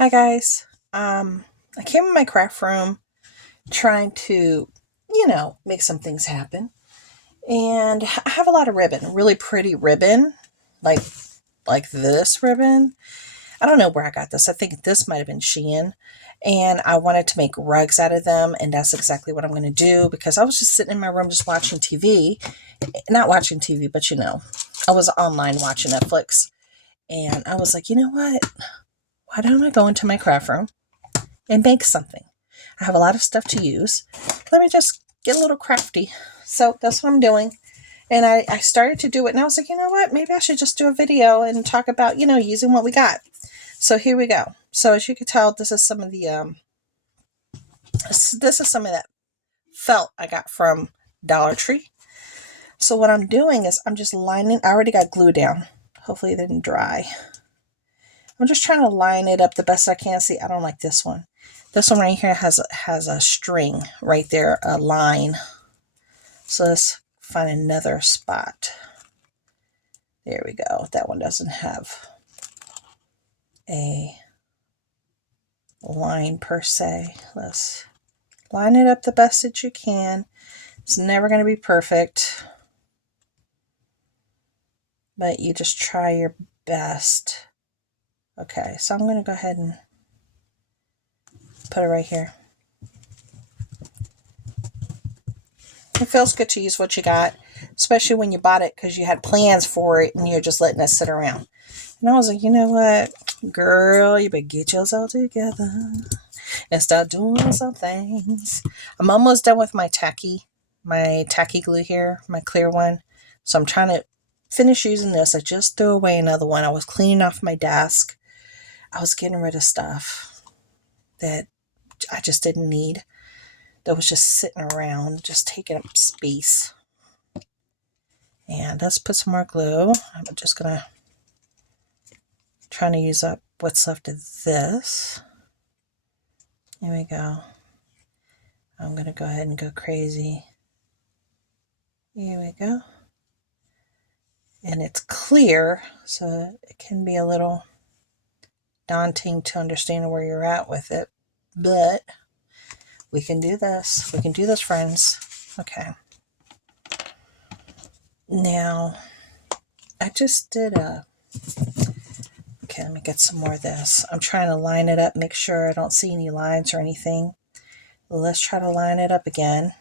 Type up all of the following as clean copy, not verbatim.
Hi guys. I came in my craft room trying to, make some things happen. And I have a lot of ribbon, really pretty ribbon, like this ribbon. I don't know where I got this. I think this might have been Shein. And I wanted to make rugs out of them, and that's exactly what I'm going to do because I was just sitting in my room just watching TV. Not watching TV, but I was online watching Netflix. And I was like, you know what? Why don't I go into my craft room and make something? I have a lot of stuff to use. Let me just get a little crafty. So that's what I'm doing. And I started to do it, and I was like, you know what? Maybe I should just do a video and talk about, using what we got. So here we go. So as you can tell, this is some of the this is some of that felt I got from Dollar Tree. So what I'm doing is I'm just lining. I already got glue down. Hopefully it didn't dry. I'm just trying to line it up the best I can. See, I don't like this one. This one right here has a string right there, a line. So let's find another spot. There we go. That one doesn't have a line per se. Let's line it up the best that you can. It's never going to be perfect, but you just try your best. Okay, so I'm going to go ahead and put it right here. It feels good to use what you got, especially when you bought it because you had plans for it and you're just letting it sit around. And I was like, you know what, girl, you better get yourself together and start doing some things. I'm almost done with my tacky glue here, my clear one. So I'm trying to finish using this. I just threw away another one. I was cleaning off my desk. I was getting rid of stuff that I just didn't need, that was just sitting around, just taking up space. And let's put some more glue. I'm just gonna trying to use up what's left of this. Here we go. I'm gonna go ahead and go crazy. Here we go. And it's clear, so it can be a little daunting to understand where you're at with it, but we can do this. We can do this, friends. Okay. Now, I just did okay, let me get some more of this. I'm trying to line it up, make sure I don't see any lines or anything. Let's try to line it up again.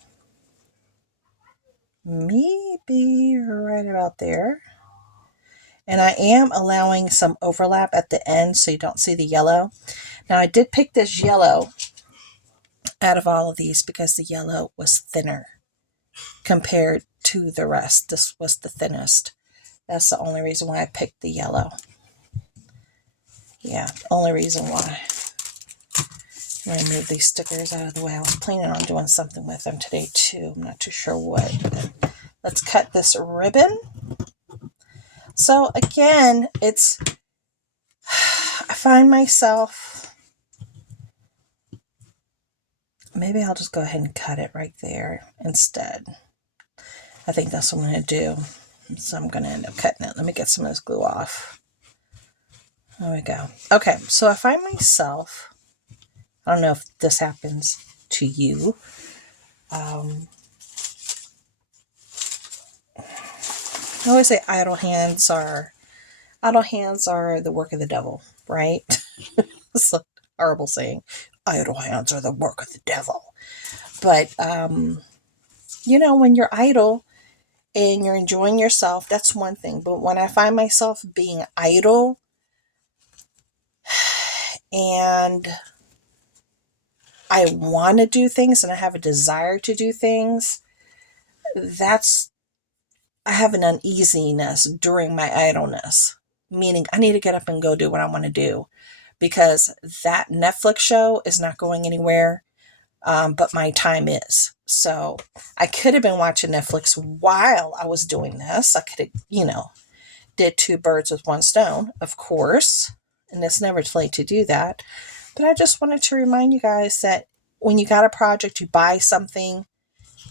Maybe right about there. And I am allowing some overlap at the end so you don't see the yellow. Now I did pick this yellow out of all of these because the yellow was thinner compared to the rest. This was the thinnest. That's the only reason why I picked the yellow. Yeah, only reason why. I'm going to move these stickers out of the way. I was planning on doing something with them today too. I'm not too sure what. But let's cut this ribbon. So again, I find myself, maybe I'll just go ahead and cut it right there instead. I think that's what I'm going to do. So I'm going to end up cutting it. Let me get some of this glue off. There we go. Okay, so I find myself, I don't know if this happens to you. I always say idle hands are the work of the devil, right? It's a horrible saying. Idle hands are the work of the devil. But, when you're idle and you're enjoying yourself, that's one thing. But when I find myself being idle and I want to do things and I have a desire to do things, I have an uneasiness during my idleness, meaning I need to get up and go do what I want to do because that Netflix show is not going anywhere, but my time is. So I could have been watching Netflix while I was doing this. I could have, did two birds with one stone, of course, and it's never too late to do that. But I just wanted to remind you guys that when you got a project, you buy something,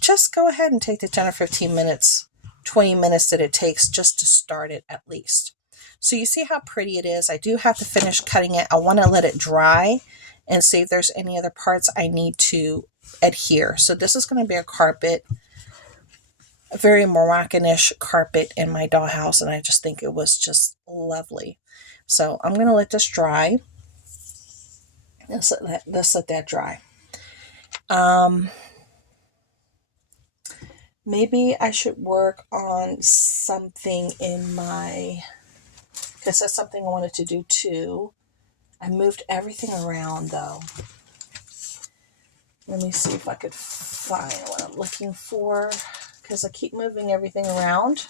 just go ahead and take the 10 or 15 minutes, 20 minutes that it takes just to start it at least. So you see how pretty it is. I do have to finish cutting it. I want to let it dry and see if there's any other parts I need to adhere. So this is going to be a carpet, a very Moroccan-ish carpet in my dollhouse, and I just think it was just lovely. So I'm going to let this dry. Let's let that dry. Maybe I should work on something in my, because that's something I wanted to do too. I moved everything around though. Let me see if I could find what I'm looking for, because I keep moving everything around.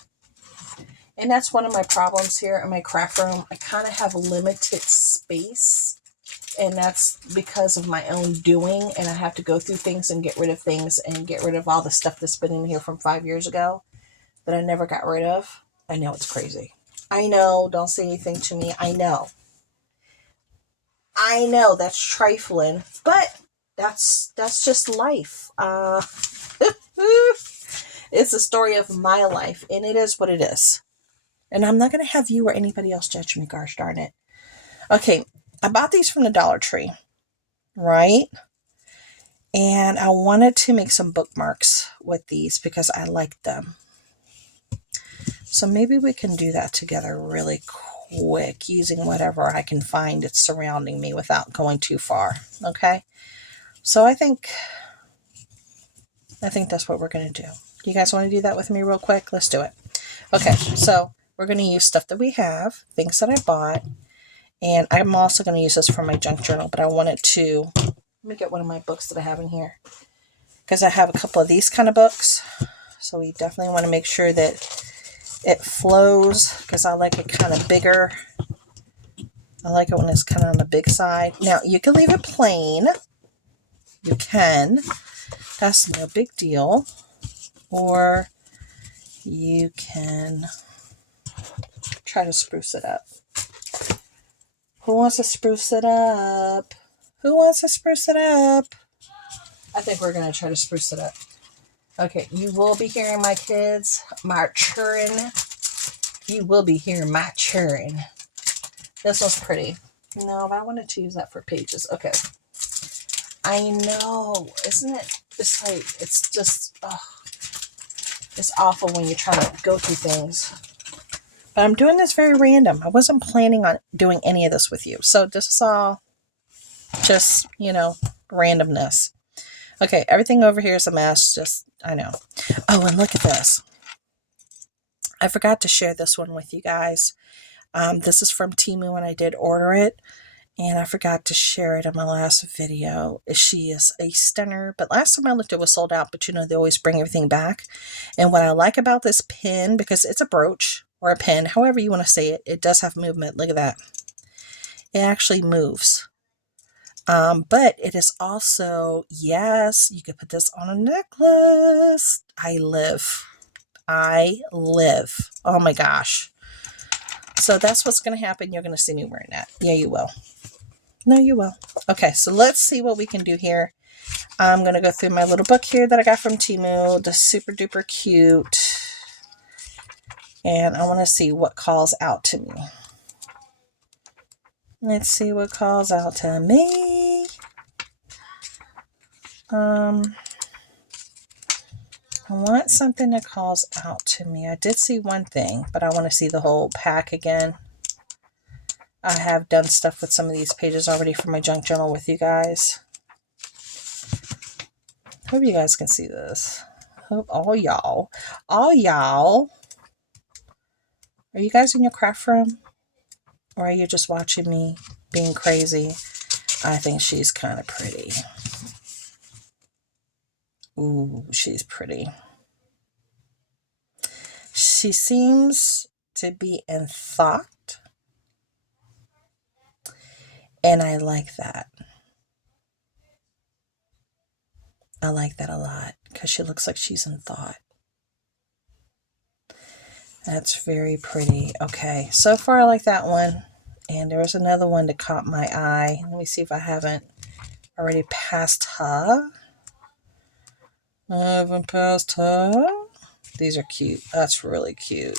And that's one of my problems here in my craft room. I kind of have limited space, and that's because of my own doing, and I have to go through things and get rid of things and get rid of all the stuff that's been in here from 5 years ago that I never got rid of. I know it's crazy. I know, don't say anything to me. I know that's trifling, but that's just life. It's the story of my life, and it is what it is. And I'm not going to have you or anybody else judge me, gosh darn it. Okay, I bought these from the Dollar Tree, right? And I wanted to make some bookmarks with these because I like them. So maybe we can do that together really quick using whatever I can find that's surrounding me without going too far. Okay? So I think that's what we're going to do. You guys want to do that with me real quick? Let's do it. Okay, so we're going to use stuff that we have, things that I bought, and I'm also going to use this for my junk journal, but I wanted to, let me get one of my books that I have in here, because I have a couple of these kind of books, so we definitely want to make sure that it flows, because I like it kind of bigger. I like it when it's kind of on the big side. Now, you can leave it plain. You can. That's no big deal. Or you can try to spruce it up. Who wants to spruce it up? Who wants to spruce it up? I think we're going to try to spruce it up. Okay, you will be hearing my kids, my children. You will be hearing my children. This one's pretty. No, but I wanted to use that for pages. Okay. I know. Isn't it? It's like, it's just, it's awful when you're trying to go through things. But I'm doing this very random. I wasn't planning on doing any of this with you. So this is all just, randomness. Okay, everything over here is a mess. Just, I know. Oh, and look at this. I forgot to share this one with you guys. This is from Temu when I did order it. And I forgot to share it in my last video. She is a stunner. But last time I looked, it was sold out. But they always bring everything back. And what I like about this pin, because it's a brooch or a pin, however you want to say it, it does have movement. Look at that. It actually moves. But it is also, yes, you could put this on a necklace. I live. Oh my gosh. So that's what's going to happen. You're going to see me wearing that. Yeah, you will. No, you will. Okay, so let's see what we can do here. I'm going to go through my little book here that I got from Temu. The super duper cute. And I want to see what calls out to me. Let's see what calls out to me. I want something that calls out to me. I did see one thing, but I want to see the whole pack again. I have done stuff with some of these pages already for my junk journal with you guys. Hope you guys can see this. Hope all y'all. Are you guys in your craft room? Or are you just watching me being crazy? I think she's kind of pretty. Ooh, she's pretty. She seems to be in thought. And I like that. I like that a lot because she looks like she's in thought. That's very pretty. Okay, so far I like that one. And there was another one that caught my eye. Let me see if I haven't already passed her. I haven't passed her. These are cute. That's really cute.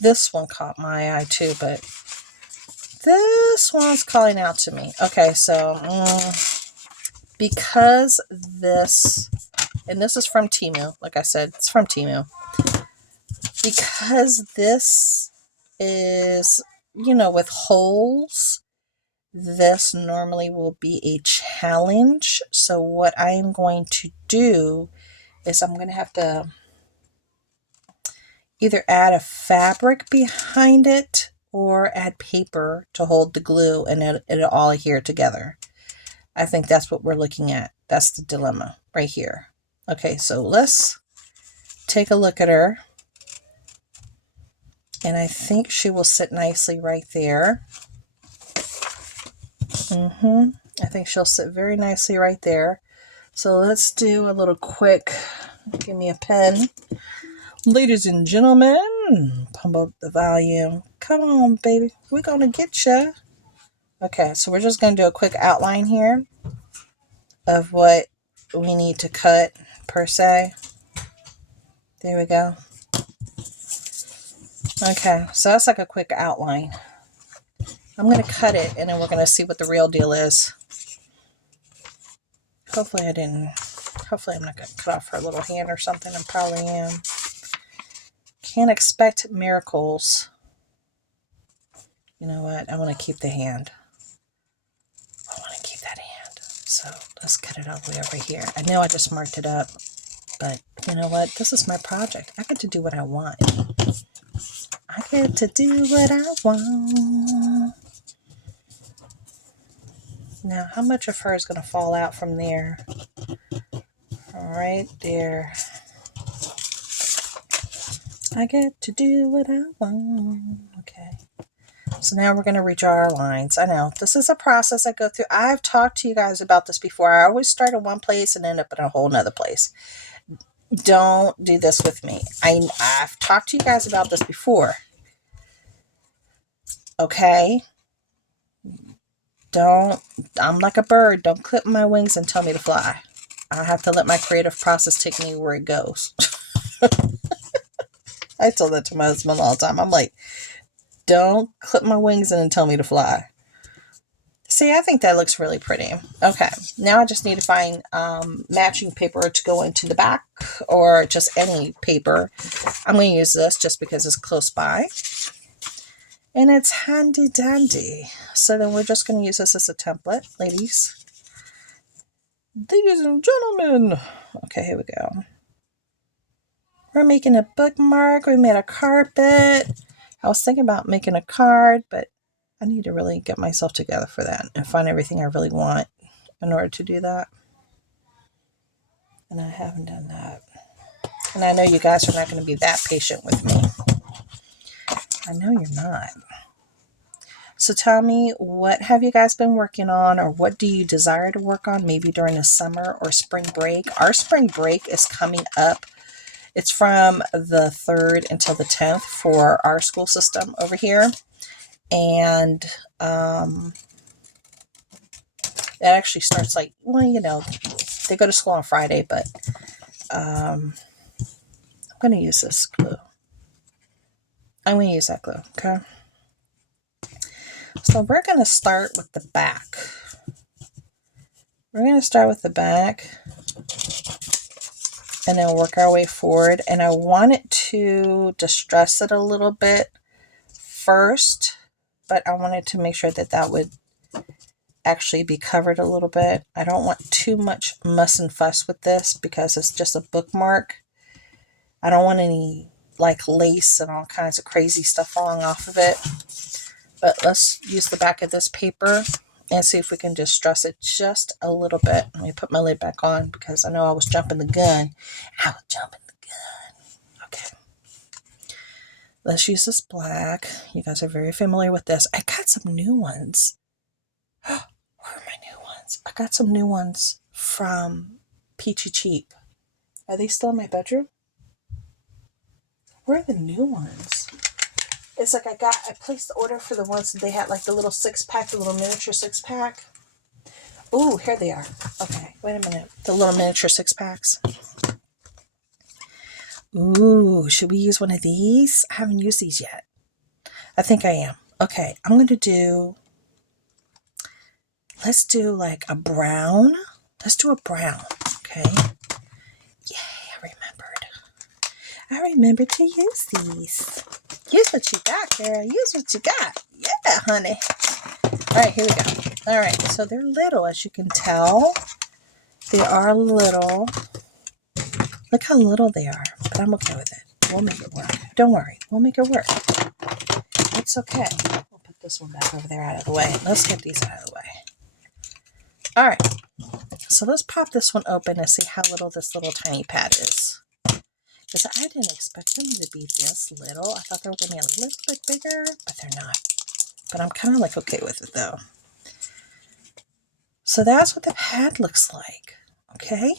This one caught my eye too, but this one's calling out to me. Okay, so because this, and this is from Temu, like I said, it's from Temu. Because this is, with holes, this normally will be a challenge. So what I am going to do is I'm going to have to either add a fabric behind it or add paper to hold the glue, and it'll all adhere together. I think that's what we're looking at. That's the dilemma right here. Okay, so let's take a look at her. And I think she will sit nicely right there. I think she'll sit very nicely right there. So let's do a little quick, give me a pen. Ladies and gentlemen, pump up the volume. Come on, baby. We're going to get you. Okay, so we're just going to do a quick outline here of what we need to cut, per se. There we go. Okay, so that's like a quick outline. I'm going to cut it, and then we're going to see what the real deal is. Hopefully I'm not going to cut off her little hand or something. I probably am. Can't expect miracles. You know what? I want to keep the hand. I want to keep that hand. So let's cut it all the way over here. I know I just marked it up, but you know what? This is my project. I get to do what I want. I get to do what I want. Now, how much of her is going to fall out from there? All right there. I get to do what I want. Okay. So now we're going to redraw our lines. I know this is a process I go through. I've talked to you guys about this before. I always start in one place and end up in a whole nother place. Don't do this with me. I've talked to you guys about this before. Okay? I'm like a bird. Don't clip my wings and tell me to fly. I have to let my creative process take me where it goes. I tell that to my husband all the time. I'm like, don't clip my wings and tell me to fly. See, I think that looks really pretty. Okay, now I just need to find matching paper to go into the back, or just any paper. I'm going to use this just because it's close by. And it's handy dandy. So then we're just going to use this as a template, ladies. Ladies and gentlemen. Okay, here we go. We're making a bookmark. We made a carpet. I was thinking about making a card, but I need to really get myself together for that and find everything I really want in order to do that. And I haven't done that. And I know you guys are not going to be that patient with me. I know you're not. So tell me, what have you guys been working on, or what do you desire to work on maybe during the summer or spring break? Our spring break is coming up. It's from the 3rd until the 10th for our school system over here. And that actually starts like, they go to school on Friday, but I'm going to use this glue. I'm going to use that glue, okay? So we're going to start with the back. We're going to start with the back and then work our way forward. And I wanted to distress it a little bit first, but I wanted to make sure that that would actually be covered a little bit. I don't want too much muss and fuss with this because it's just a bookmark. I don't want any like lace and all kinds of crazy stuff falling off of it. But let's use the back of this paper and see if we can distress it just a little bit. Let me put my lid back on because I know I was jumping the gun. Okay. Let's use this black. You guys are very familiar with this. I got some new ones. Where are my new ones? I got some new ones from Peachy Cheap. Are they still in my bedroom? Where are the new ones? It's like I placed the order for the ones that they had, like the little 6-pack, the little miniature 6-pack. Ooh, here they are. Okay, wait a minute. The little miniature 6-packs. Ooh, should we use one of these? I haven't used these yet. I think I am. Okay, I'm going to do, let's do like a brown. Let's do a brown, okay? Yay, I remembered to use these. Use what you got, girl. Use what you got. Yeah, honey. All right, here we go. All right, so they're little, as you can tell. They are little. Look how little they are, but I'm okay with it. We'll make it work. Don't worry. We'll make it work. It's okay. We'll put this one back over there out of the way. Let's get these out of the way. All right. So let's pop this one open and see how little this little tiny pad is. Because I didn't expect them to be this little. I thought they were going to be a little bit bigger, but they're not. But I'm kind of like okay with it though. So that's what the pad looks like. Okay.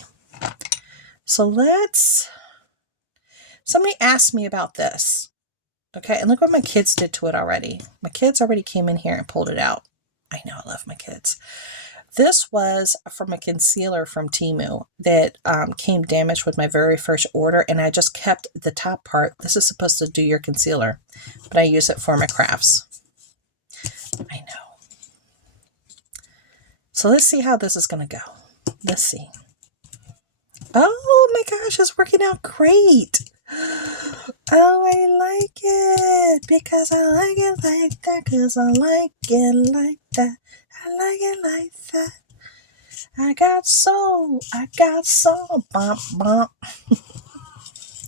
So somebody asked me about this. Okay. And look what my kids did to it already. My kids already came in here and pulled it out. I know, I love my kids. This was from a concealer from Temu that came damaged with my very first order, and I just kept the top part. This is supposed to do your concealer, but I use it for my crafts. I know. So let's see how this is going to go. Let's see. Oh my gosh, it's working out great. Oh, I like it because I like it like that, because I like it like that. I like it like that. I got soul, bump, bump.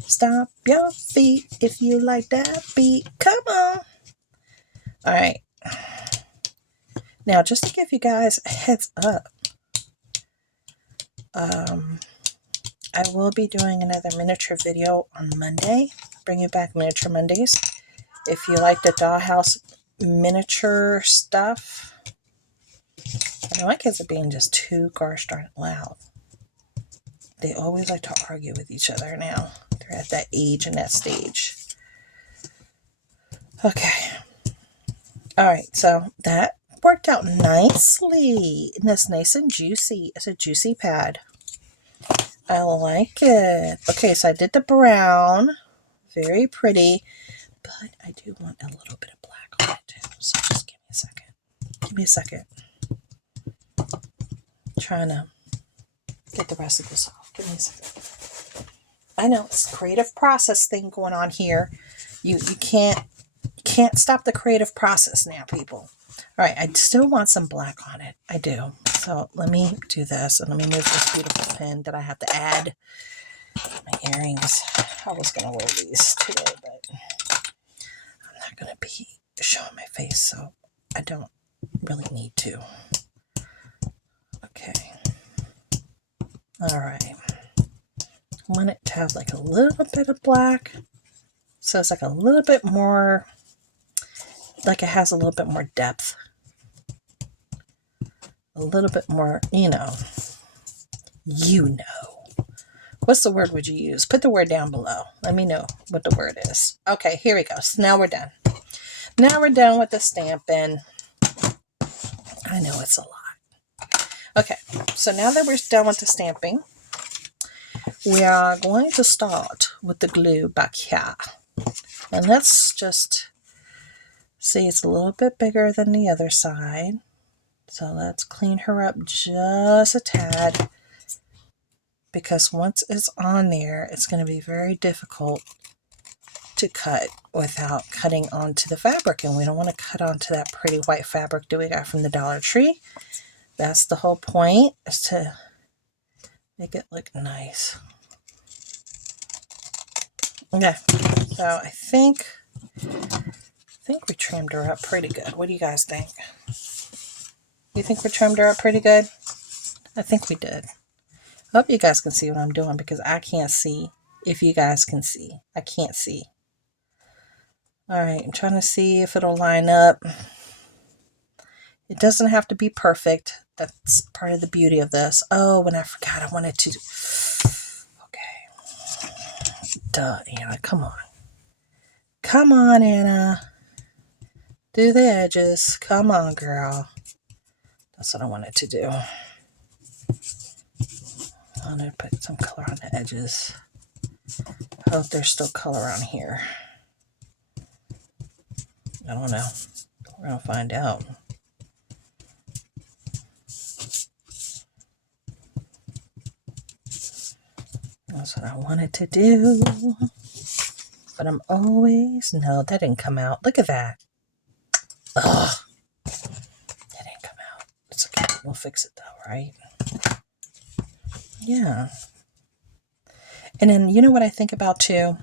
Stomp your feet if you like that beat. Come on. All right. Now, just to give you guys a heads up, I will be doing another miniature video on Monday. Bringing back Miniature Mondays. If you like the dollhouse miniature stuff. I know my kids are being just too gosh darn loud. They always like to argue with each other now. They're at that age and that stage. Okay. All right. So that worked out nicely. And it's nice and juicy. It's a juicy pad. I like it. Okay. So I did the brown. Very pretty. But I do want a little bit of black on it too. So just give me a second. Give me a second. I'm trying to get the rest of this off. Give me a second. I know it's a creative process thing going on here. You can't stop the creative process now, people. All right, I still want some black on it. I do. So let me do this, and let me move this beautiful pin that I have to add. My earrings. I was going to wear these today, but I'm not going to be showing my face, so I don't really need to. Okay. All right. I want it to have like a little bit of black. So it's like a little bit more, like it has a little bit more depth. A little bit more, you know. What's the word would you use? Put the word down below. Let me know what the word is. Okay, here we go. So now we're done. Now we're done with the stamping. I know it's a lot. Okay, so now that we're done with the stamping, we are going to start with the glue back here. And let's just see, it's a little bit bigger than the other side. So let's clean her up just a tad, because once it's on there, it's going to be very difficult to cut without cutting onto the fabric. And we don't want to cut onto that pretty white fabric that we got from the Dollar Tree. That's the whole point, is to make it look nice. Okay, so I think we trimmed her up pretty good. What do you guys think? You think we trimmed her up pretty good? I think we did. I hope you guys can see what I'm doing, because I can't see if you guys can see. I can't see. All right, I'm trying to see if it'll line up. It doesn't have to be perfect. That's part of the beauty of this. Oh, and I forgot, I wanted to. Okay. Duh, Anna, come on. Come on, Anna. Do the edges. Come on, girl. That's what I wanted to do. I'm going to put some color on the edges. I hope there's still color on here. I don't know. We're going to find out. That's what I wanted to do. But I'm always... No, that didn't come out. Look at that. Ugh. That didn't come out. It's okay. We'll fix it though, right? Yeah. And then, you know what I think about too?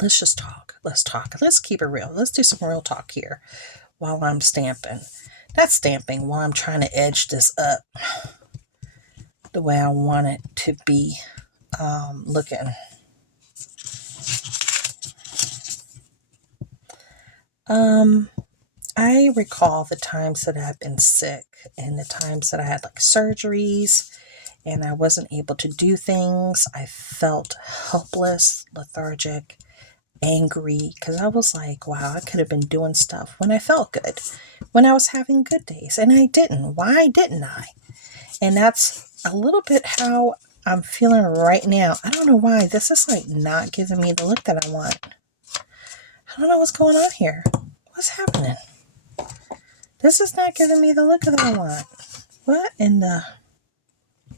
Let's just talk. Let's talk. Let's keep it real. Let's do some real talk here while I'm stamping. Not stamping, while I'm trying to edge this up the way I want it to be looking. I recall the times that I've been sick and the times that I had like surgeries and I wasn't able to do things. I felt helpless, lethargic, angry, because I was like, wow, I could have been doing stuff when I felt good, when I was having good days, and I didn't. Why didn't I? And that's a little bit how I'm feeling right now. I don't know why. This is like not giving me the look that I want. I don't know what's going on here. What's happening? This is not giving me the look that I want. What in the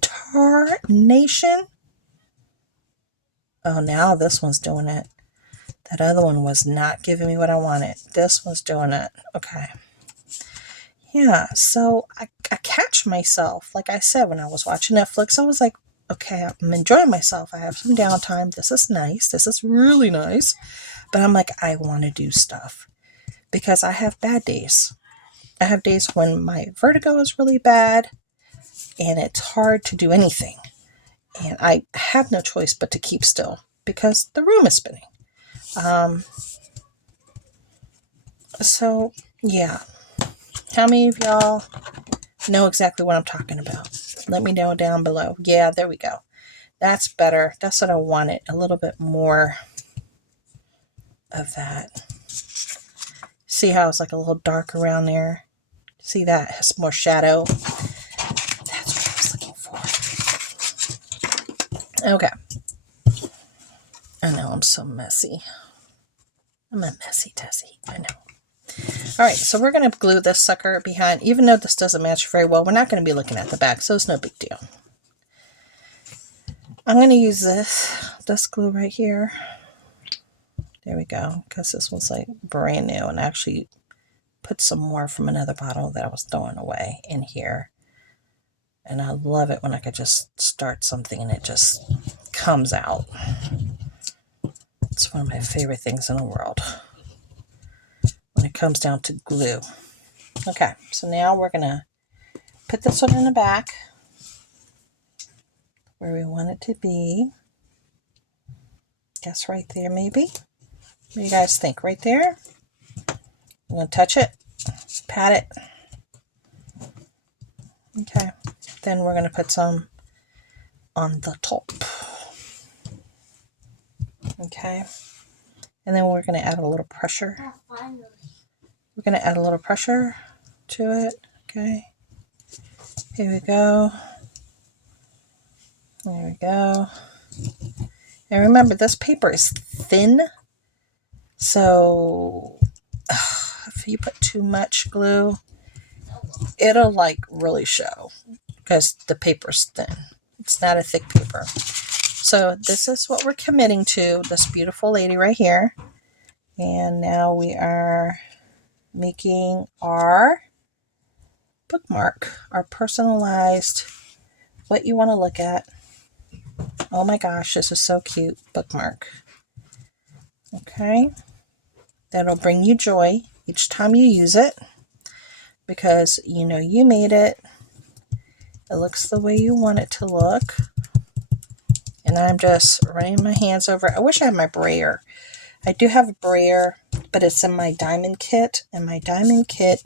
tarnation? Oh, now this one's doing it. That other one was not giving me what I wanted. This one's doing it. Okay. Yeah, so I catch myself. Like I said, when I was watching Netflix, I was like, okay, I'm enjoying myself. I have some downtime. This is nice. This is really nice. But I'm like, I want to do stuff because I have bad days. I have days when my vertigo is really bad and it's hard to do anything. And I have no choice but to keep still because the room is spinning. So, yeah. How many of y'all know exactly what I'm talking about? Let me know down below. Yeah, there we go. That's better. That's what I wanted. A little bit more of that. See how it's like a little dark around there? See that? It has more shadow. That's what I was looking for. Okay. I know I'm so messy. I'm a messy Tessie. I know. All right, so we're going to glue this sucker behind. Even though this doesn't match very well, we're not going to be looking at the back, so it's no big deal. I'm going to use this glue right here. There we go, because this one's like brand new, and I actually put some more from another bottle that I was throwing away in here. And I love it when I could just start something and it just comes out. It's one of my favorite things in the world when it comes down to glue. Okay, so now we're going to put this one in the back where we want it to be. Guess right there, maybe. What do you guys think? Right there? I'm going to touch it, pat it. Okay, then we're going to put some on the top. Okay, and then we're going to add a little pressure. We're going to add a little pressure to it. Okay, here we go. There we go. And remember, this paper is thin, so if you put too much glue, it'll like really show because the paper's thin. It's not a thick paper. So this is what we're committing to, this beautiful lady right here. And now we are making our bookmark, our personalized, what you want to look at. Oh my gosh, this is so cute, bookmark. Okay, that'll bring you joy each time you use it because you know you made it. It looks the way you want it to look. And I'm just running my hands over it. I wish I had my brayer. I do have a brayer, but it's in my diamond kit. And my diamond kit,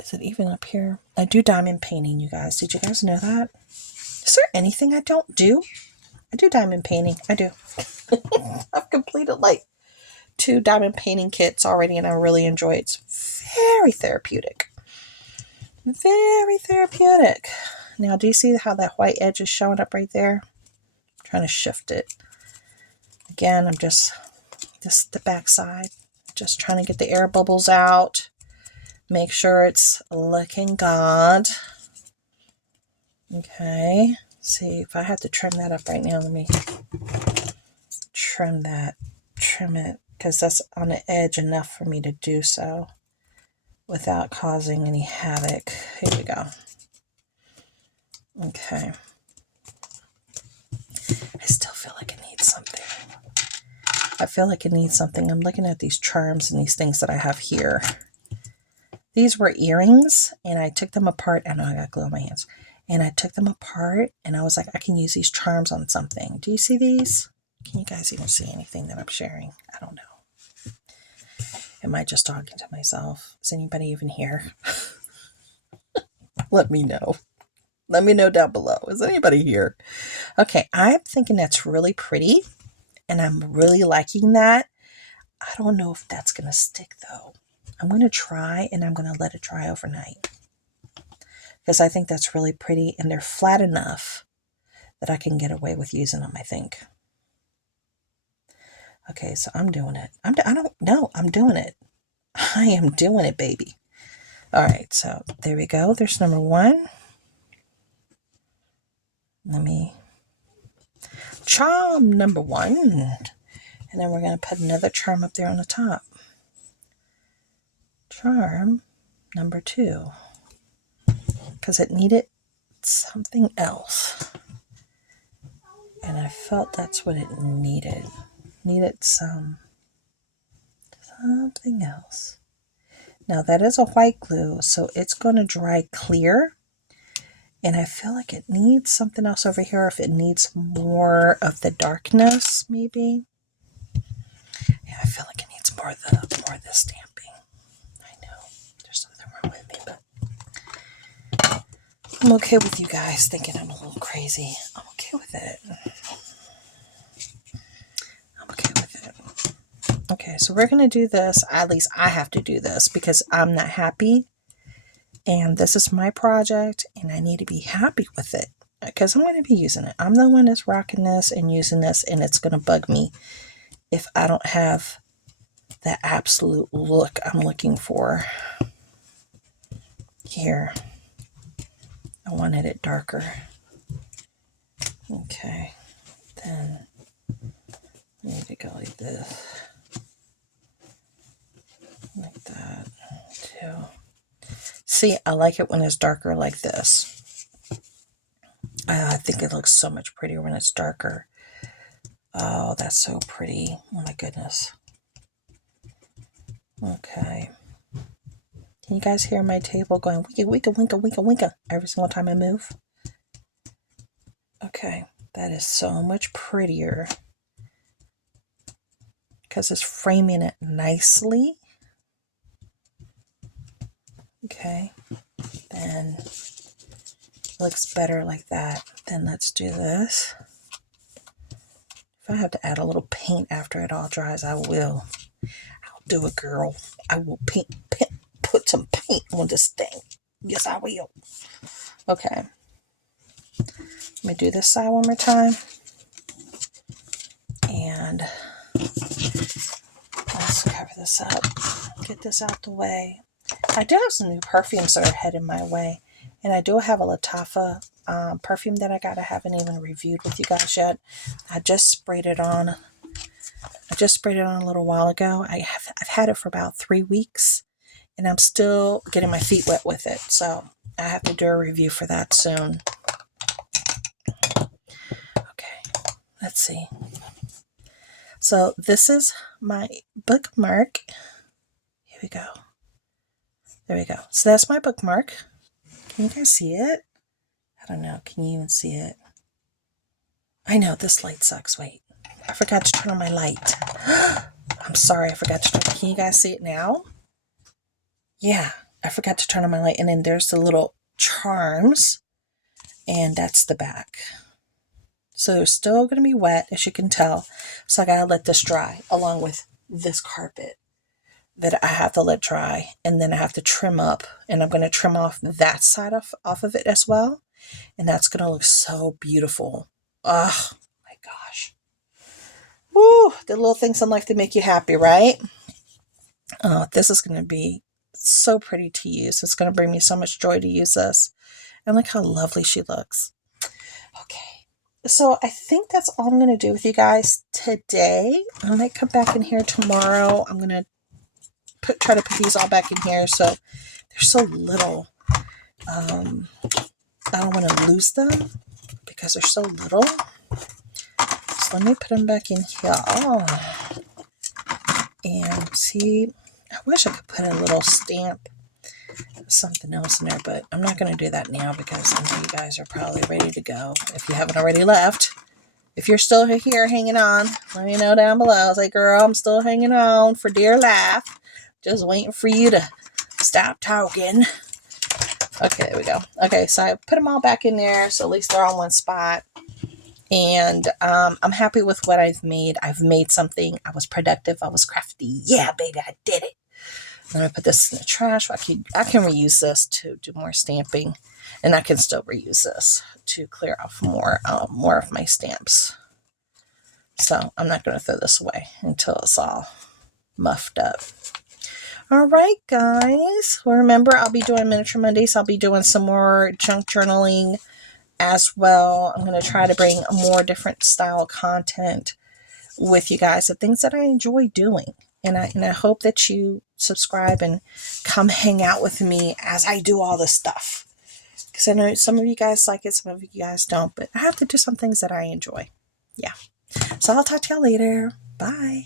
is it even up here? I do diamond painting, you guys. Did you guys know that? Is there anything I don't do? I do diamond painting. I do. I've completed like 2 diamond painting kits already, and I really enjoy it. It's very therapeutic. Very therapeutic. Now, do you see how that white edge is showing up right there? I'm trying to shift it. Again, I'm just the back side. Just trying to get the air bubbles out. Make sure it's looking good. Okay. See, if I have to trim that up right now, let me trim that. Trim it, because that's on the edge enough for me to do so without causing any havoc. Here we go. Okay. I still feel like it needs something. I feel like it needs something. I'm looking at these charms and these things that I have here. These were earrings, and I took them apart. I know I got glue on my hands. And I took them apart, and I was like, I can use these charms on something. Do you see these? Can you guys even see anything that I'm sharing? I don't know. Am I just talking to myself? Is anybody even here? Let me know. Let me know down below. Is anybody here? Okay, I'm thinking that's really pretty, and I'm really liking that. I don't know if that's going to stick, though. I'm going to try, and I'm going to let it dry overnight, because I think that's really pretty, and they're flat enough that I can get away with using them, I think. Okay, so I'm doing it. I'm doing it. I am doing it, baby. All right, so there we go. There's number one. Let me charm number one. And then we're going to put another charm up there on the top. Charm number two. Because it needed something else. And I felt that's what it needed. Needed something else. Now that is a white glue, so it's going to dry clear. And I feel like it needs something else over here. If it needs more of the darkness, maybe. Yeah, I feel like it needs more of the stamping. I know there's something wrong with me, but I'm okay with you guys thinking I'm a little crazy. I'm okay with it. I'm okay with it. Okay, so we're going to do this. At least I have to do this because I'm not happy. And this is my project, and I need to be happy with it because I'm going to be using it. I'm the one that's rocking this and using this, and it's going to bug me if I don't have the absolute look I'm looking for. Here, I wanted it darker. Okay, then I need to go like this, like that, too. See, I like it when it's darker like this. I think it looks so much prettier when it's darker. Oh, that's so pretty. Oh my goodness. Okay. Can you guys hear my table going wicka, wicka, wicka, wicka, wicka every single time I move? Okay. That is so much prettier because it's framing it nicely. Okay. Then looks better like that. Then let's do this. If I have to add a little paint after it all dries, I will. I'll do it, girl. I will put some paint on this thing. Yes, I will. Okay. Let me do this side one more time. And let's cover this up. Get this out the way. I do have some new perfumes that are headed my way. And I do have a Lattafa perfume that I got. I haven't even reviewed with you guys yet. I just sprayed it on. A little while ago. I've had it for about 3 weeks. And I'm still getting my feet wet with it. So I have to do a review for that soon. Okay. Let's see. So this is my bookmark. Here we go. There we go. So that's my bookmark. Can you guys see it? I don't know. Can you even see it? I know this light sucks. Wait. I forgot to turn on my light. I'm sorry. I forgot to turn. Can you guys see it now? Yeah. I forgot to turn on my light. And then there's the little charms. And that's the back. So it's still going to be wet, as you can tell. So I got to let this dry along with this carpet that I have to let dry. And then I have to trim up. And I'm going to trim off that side off of it as well. And that's going to look so beautiful. Oh, my gosh. Woo! The little things in life that make you happy, right? This is going to be so pretty to use. It's going to bring me so much joy to use this. And look how lovely she looks. Okay, so I think that's all I'm going to do with you guys today. I might come back in here tomorrow. I'm going to try to put these all back in here, so they're so little. I don't want to lose them because they're so little. So let me put them back in here. And see, I wish I could put a little stamp, something else in there, but I'm not going to do that now because I know you guys are probably ready to go if you haven't already left. If you're still here hanging on, let me know down below. I was like, girl, I'm still hanging on for dear life. Just waiting for you to stop talking. Okay, there we go. Okay, so I put them all back in there, so at least they're on one spot. And I'm happy with what I've made. I've made something. I was productive. I was crafty. Yeah, baby, I did it. I'm going to put this in the trash. I can reuse this to do more stamping. And I can still reuse this to clear off more of my stamps. So I'm not going to throw this away until it's all muffed up. All right, guys. Well, remember, I'll be doing Miniature Mondays. I'll be doing some more junk journaling as well. I'm going to try to bring more different style content with you guys, the things that I enjoy doing. And I hope that you subscribe and come hang out with me as I do all this stuff. Because I know some of you guys like it, some of you guys don't. But I have to do some things that I enjoy. Yeah. So I'll talk to y'all later. Bye.